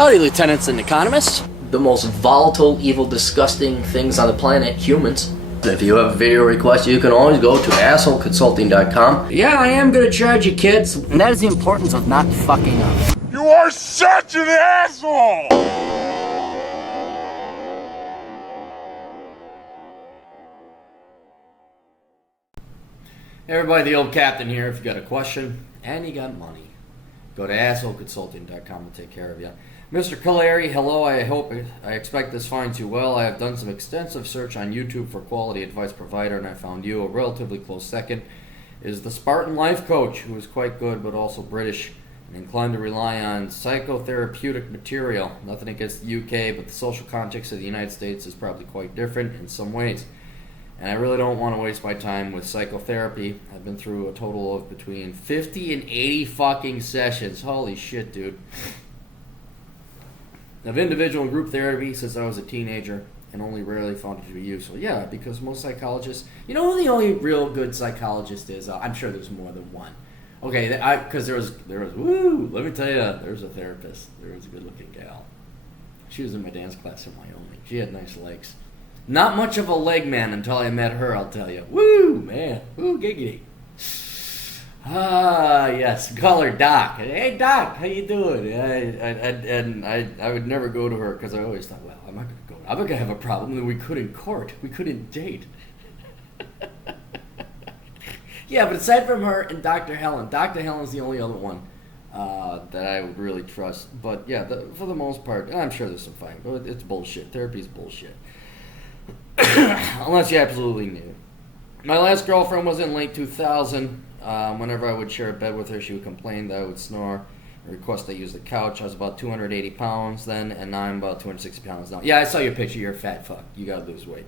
Howdy, lieutenants and economists. The most volatile, evil, disgusting things on the planet, humans. If you have a video request, you can always go to assholeconsulting.com. Yeah, I am gonna charge you, kids. And that is the importance of not fucking up. You are such an asshole! Hey everybody, the old captain here. If you got a question and you got money, go to assholeconsulting.com to take care of you. Mr. Caleri, hello. I expect this finds you well. I have done some extensive search on YouTube for quality advice provider, and I found you. A relatively close second is the Spartan Life Coach, who is quite good but also British and inclined to rely on psychotherapeutic material. Nothing against the UK, but the social context of the United States is probably quite different in some ways. And I really don't want to waste my time with psychotherapy. I've been through a total of between 50 and 80 fucking sessions. Holy shit, dude. Of individual and group therapy since I was a teenager, and only rarely found it to be useful. Yeah, because most psychologists... You know who the only real good psychologist is? I'm sure there's more than one. Okay, because there was, let me tell you, there was a therapist. There was a good-looking gal. She was in my dance class in Wyoming. She had nice legs. Not much of a leg man until I met her, I'll tell you. Woo, man. Woo, giggity. Ah, yes. Call her Doc. Hey, Doc, how you doing? I would never go to her because I always thought, well, I'm not going to go. I'm not going to have a problem that we couldn't court. We couldn't date. Yeah, but aside from her and Dr. Helen's the only other one that I would really trust. But yeah, for the most part, and I'm sure there's some fine, but it's bullshit. Therapy's bullshit. Unless you absolutely need it. My last girlfriend was in late 2000. Whenever I would share a bed with her, she would complain that I would snore and request I use the couch. I was about 280 pounds then, and now I'm about 260 pounds now. Yeah, I saw your picture. You're a fat fuck. You gotta lose weight.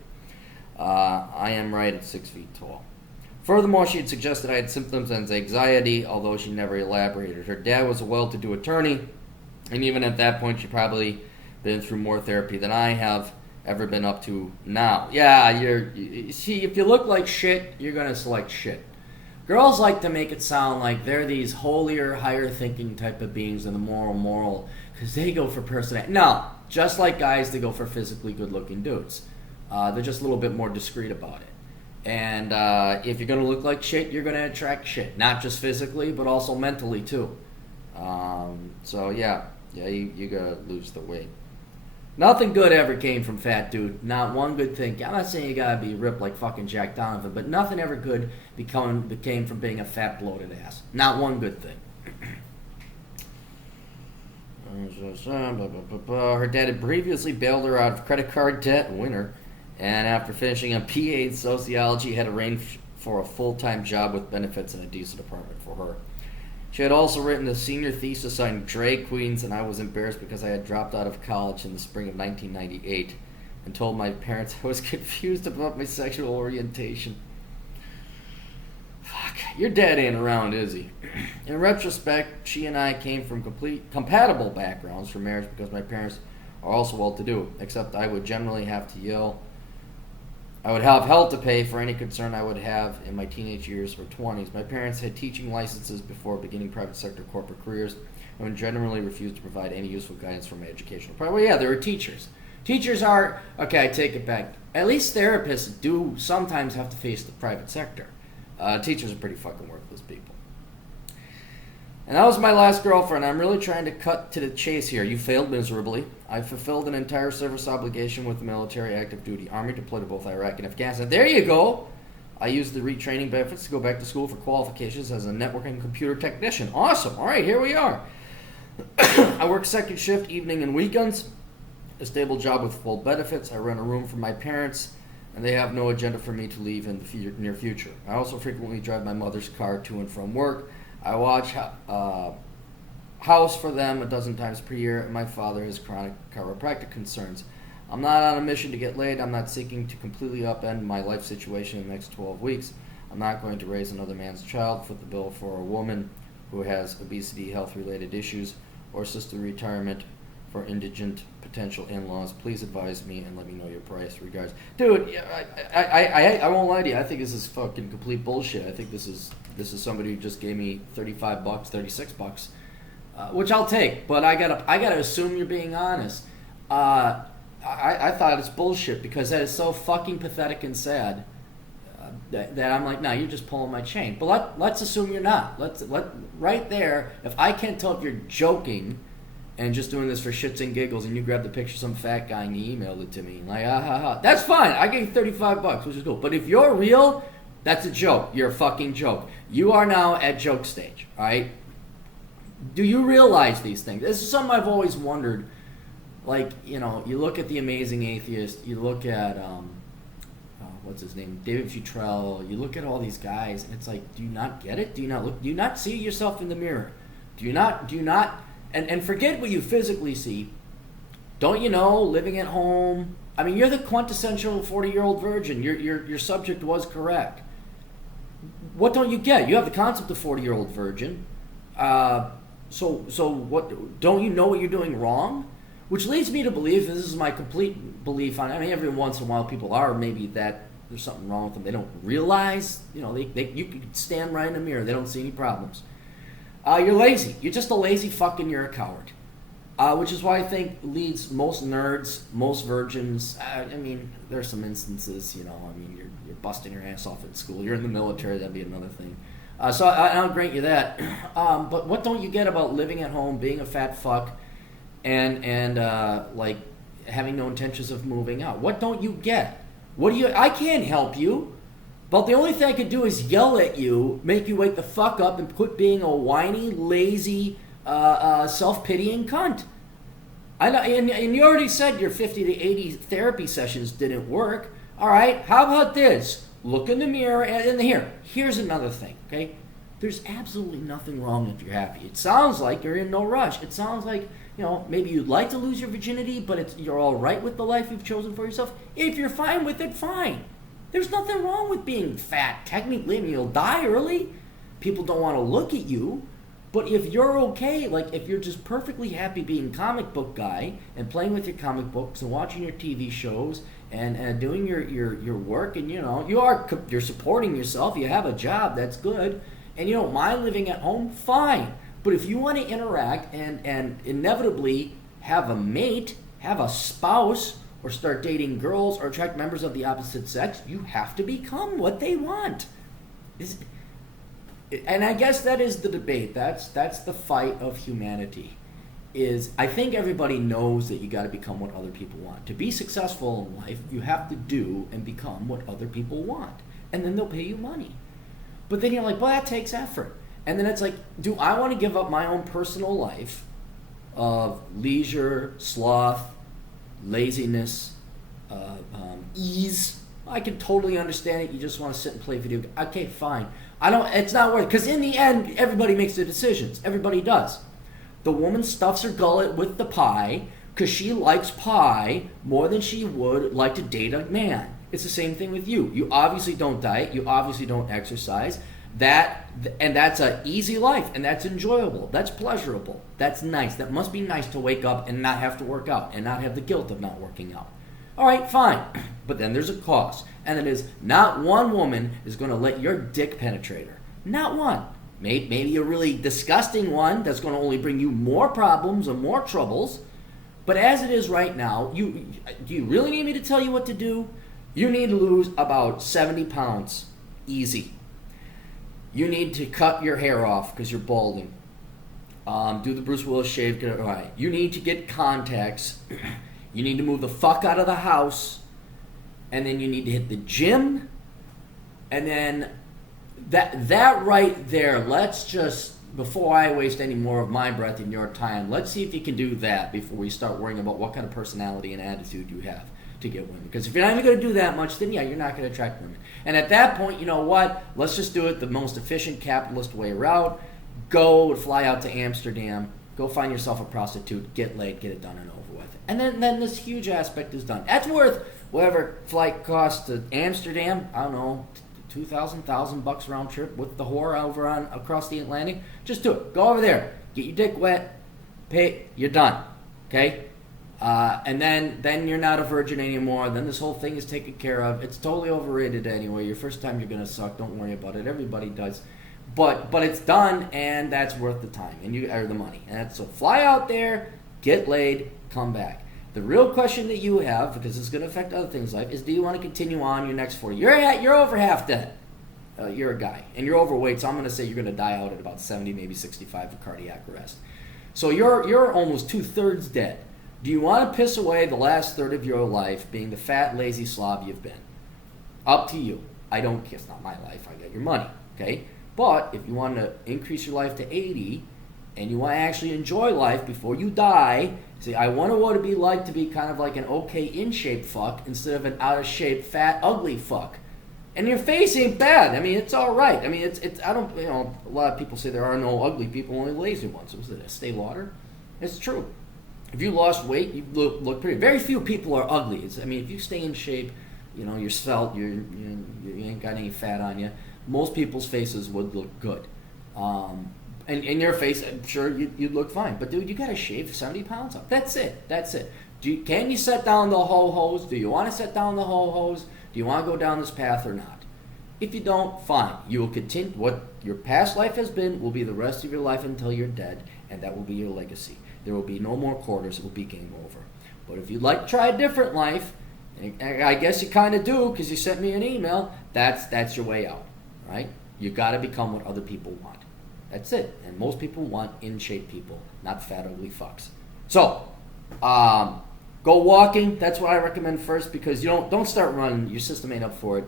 I am right at 6 feet tall. Furthermore, she had suggested I had symptoms of anxiety, although she never elaborated. Her dad was a well-to-do attorney, and even at that point, she'd probably been through more therapy than I have ever been up to now. Yeah, see, if you look like shit, you're gonna select shit. Girls like to make it sound like they're these holier, higher-thinking type of beings than the moral, because they go for personality. No, just like guys, they go for physically good-looking dudes. They're just a little bit more discreet about it. And if you're going to look like shit, you're going to attract shit. Not just physically, but also mentally, too. So, yeah, you got to lose the weight. Nothing good ever came from fat dude. Not one good thing. I'm not saying you gotta be ripped like fucking Jack Donovan, but nothing ever good came from being a fat bloated ass. Not one good thing. Her dad had previously bailed her out of credit card debt, winner, and after finishing a PA in sociology, had arranged for a full-time job with benefits and a decent apartment for her. She had also written a senior thesis on drag queens, and I was embarrassed because I had dropped out of college in the spring of 1998 and told my parents I was confused about my sexual orientation. Fuck, your dad ain't around, is he? In retrospect, she and I came from compatible backgrounds for marriage because my parents are also well-to-do, except I would generally have to yell. I would have hell to pay for any concern I would have in my teenage years or 20s. My parents had teaching licenses before beginning private sector corporate careers and would generally refuse to provide any useful guidance for my educational project. Well, yeah, they were teachers. Teachers are, okay, I take it back. At least therapists do sometimes have to face the private sector. Teachers are pretty fucking worthless people. And that was my last girlfriend. I'm really trying to cut to the chase here. You failed miserably. I fulfilled an entire service obligation with the military, active duty army, deployed to both Iraq and Afghanistan. There you go. I used the retraining benefits to go back to school for qualifications as a network and computer technician. Awesome. All right, here we are. I work second shift, evening and weekends. A stable job with full benefits. I rent a room for my parents, and they have no agenda for me to leave in the near future. I also frequently drive my mother's car to and from work. I watch house for them a dozen times per year, and my father has chronic chiropractic concerns. I'm not on a mission to get laid. I'm not seeking to completely upend my life situation in the next 12 weeks. I'm not going to raise another man's child, foot the bill for a woman who has obesity, health-related issues, or assist the retirement for indigent potential in-laws. Please advise me and let me know your price. Regards. Dude, I won't lie to you. I think this is fucking complete bullshit. I think this is somebody who just gave me $35, $36 which I'll take. But I gotta assume you're being honest. I thought it's bullshit because that is so fucking pathetic and sad. That I'm like, no, you're just pulling my chain. But let's assume you're not. Let right there. If I can't tell if you're joking and just doing this for shits and giggles, and you grabbed the picture of some fat guy and you emailed it to me, like, that's fine. I gave you $35, which is cool. But if you're real, that's a joke. You're a fucking joke. You are now at joke stage. All right. Do you realize these things? This is something I've always wondered. Like, you know, you look at The Amazing Atheist. You look at what's his name, David Futrell. You look at all these guys, and it's like, do you not get it? Do you not look? Do you not see yourself in the mirror? Do you not? And forget what you physically see. Don't you know, living at home? I mean, you're the quintessential 40-year-old virgin. Your subject was correct. What don't you get? You have the concept of 40-year-old virgin. So what? Don't you know what you're doing wrong? Which leads me to believe, this is my complete belief on. I mean, every once in a while, people are maybe that there's something wrong with them. They don't realize. You know, you could stand right in the mirror. They don't see any problems. You're lazy. You're just a lazy fucking. You're a coward. Which is why I think leads most nerds, most virgins. I mean, there's some instances. You know, I mean, you're busting your ass off at school. You're in the military. That'd be another thing. So I'll grant you that. But what don't you get about living at home, being a fat fuck, and like having no intentions of moving out? What don't you get? I can't help you. But the only thing I could do is yell at you, make you wake the fuck up, and quit being a whiny, lazy, self-pitying cunt. And you already said your 50 to 80 therapy sessions didn't work. All right, how about this? Look in the mirror and here's another thing, okay? There's absolutely nothing wrong if you're happy. It sounds like you're in no rush. It sounds like, you know, maybe you'd like to lose your virginity, but you're all right with the life you've chosen for yourself. If you're fine with it, fine. There's nothing wrong with being fat. Technically, I mean, you'll die early. People don't want to look at you. But if you're okay, like if you're just perfectly happy being comic book guy and playing with your comic books and watching your TV shows and doing your work, and you know you're supporting yourself, you have a job, that's good, and you don't mind living at home, fine. But if you want to interact and inevitably have a mate, have a spouse, or start dating girls or attract members of the opposite sex, you have to become what they want. And I guess that is the debate. That's the fight of humanity. I think everybody knows that you got to become what other people want. To be successful in life, you have to do and become what other people want. And then they'll pay you money. But then you're like, well, that takes effort. And then it's like, do I want to give up my own personal life of leisure, sloth, laziness, ease? I can totally understand it. You just want to sit and play video games. Okay, fine. It's not worth it. Because in the end, everybody makes the decisions. Everybody does. The woman stuffs her gullet with the pie because she likes pie more than she would like to date a man. It's the same thing with you. You obviously don't diet. You obviously don't exercise. And that's an easy life, and that's enjoyable. That's pleasurable. That's nice. That must be nice to wake up and not have to work out and not have the guilt of not working out. All right, fine. But then there's a cost. And it is not one woman is going to let your dick penetrate her. Not one. Maybe a really disgusting one that's going to only bring you more problems and more troubles. But as it is right now, do you really need me to tell you what to do? You need to lose about 70 pounds. Easy. You need to cut your hair off because you're balding. Do the Bruce Willis shave. Get it right. You need to get contacts. You need to move the fuck out of the house. And then you need to hit the gym. And then that right there, let's just, before I waste any more of my breath and your time, let's see if you can do that before we start worrying about what kind of personality and attitude you have to get women. Because if you're not even going to do that much, then yeah, you're not going to attract women. And at that point, you know what? Let's just do it the most efficient capitalist way around. Go fly out to Amsterdam. Go find yourself a prostitute. Get laid. Get it done and over with. And then this huge aspect is done. That's worth whatever flight costs to Amsterdam. I don't know, $2,000 round trip with the whore over across the Atlantic. Just do it. Go over there. Get your dick wet. Pay. You're done. Okay? And then you're not a virgin anymore. Then this whole thing is taken care of. It's totally overrated anyway. Your first time you're going to suck. Don't worry about it. Everybody does. but it's done, and that's worth the time and you or the money. And so fly out there, get laid, come back. The real question that you have, because it's going to affect other things in life, is do you want to continue on your next 40? You're over half dead. You're a guy, and you're overweight, so I'm going to say you're going to die out at about 70, maybe 65 of cardiac arrest. So you're almost 2/3 dead. Do you want to piss away the last third of your life being the fat, lazy slob you've been? Up to you. I don't care. It's not my life. I got your money, okay? But if you want to increase your life to 80 and you want to actually enjoy life before you die, say, I wonder what it'd be like to be kind of like an okay in-shape fuck instead of an out-of-shape, fat, ugly fuck. And your face ain't bad. I mean, it's all right. I mean, it's I don't, you know, a lot of people say there are no ugly people, only lazy ones. Was it Estee Lauder? It's true. If you lost weight, you look pretty. Very few people are ugly. I mean, if you stay in shape, you know, you're svelte, you ain't got any fat on you, most people's faces would look good. And in your face, I'm sure you'd look fine. But dude, you got to shave 70 pounds off. That's it. Can you set down the ho-hos? Do you want to set down the ho-hos? Do you want to go down this path or not? If you don't, fine. You will continue. What your past life has been will be the rest of your life until you're dead, and that will be your legacy. There will be no more quarters. It will be game over. But if you'd like to try a different life, and I guess you kind of do because you sent me an email, that's your way out, right? You got to become what other people want. That's it. And most people want in-shape people, not fat, ugly fucks. So, go walking. That's what I recommend first, because you don't start running. Your system ain't up for it.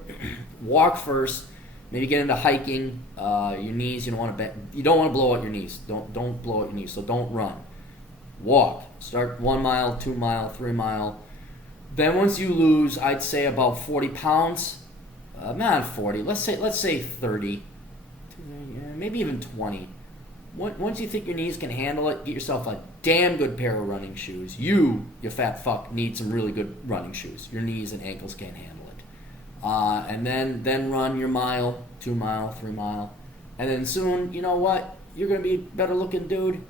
Walk first. Maybe get into hiking. Your knees. You don't want to blow out your knees. Don't blow out your knees. So don't run. Walk. Start 1 mile, 2 mile, 3 mile. Then once you lose, I'd say about 40 pounds. Not 40. Let's say 30. Maybe even 20. Once you think your knees can handle it, get yourself a damn good pair of running shoes. You fat fuck, need some really good running shoes. Your knees and ankles can't handle it. And then run your mile, 2 mile, 3 mile. And then soon, you know what? You're going to be a better looking dude.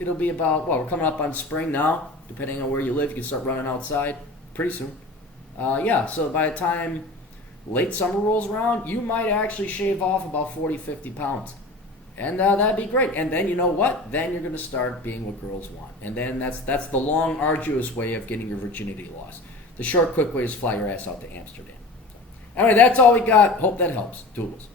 It'll be about, we're coming up on spring now. Depending on where you live, you can start running outside pretty soon. So by the time late summer rolls around, you might actually shave off about 40, 50 pounds. And that'd be great. And then you know what? Then you're going to start being what girls want. And then that's the long, arduous way of getting your virginity lost. The short, quick way is fly your ass out to Amsterdam. Anyway, that's all we got. Hope that helps. Toodles.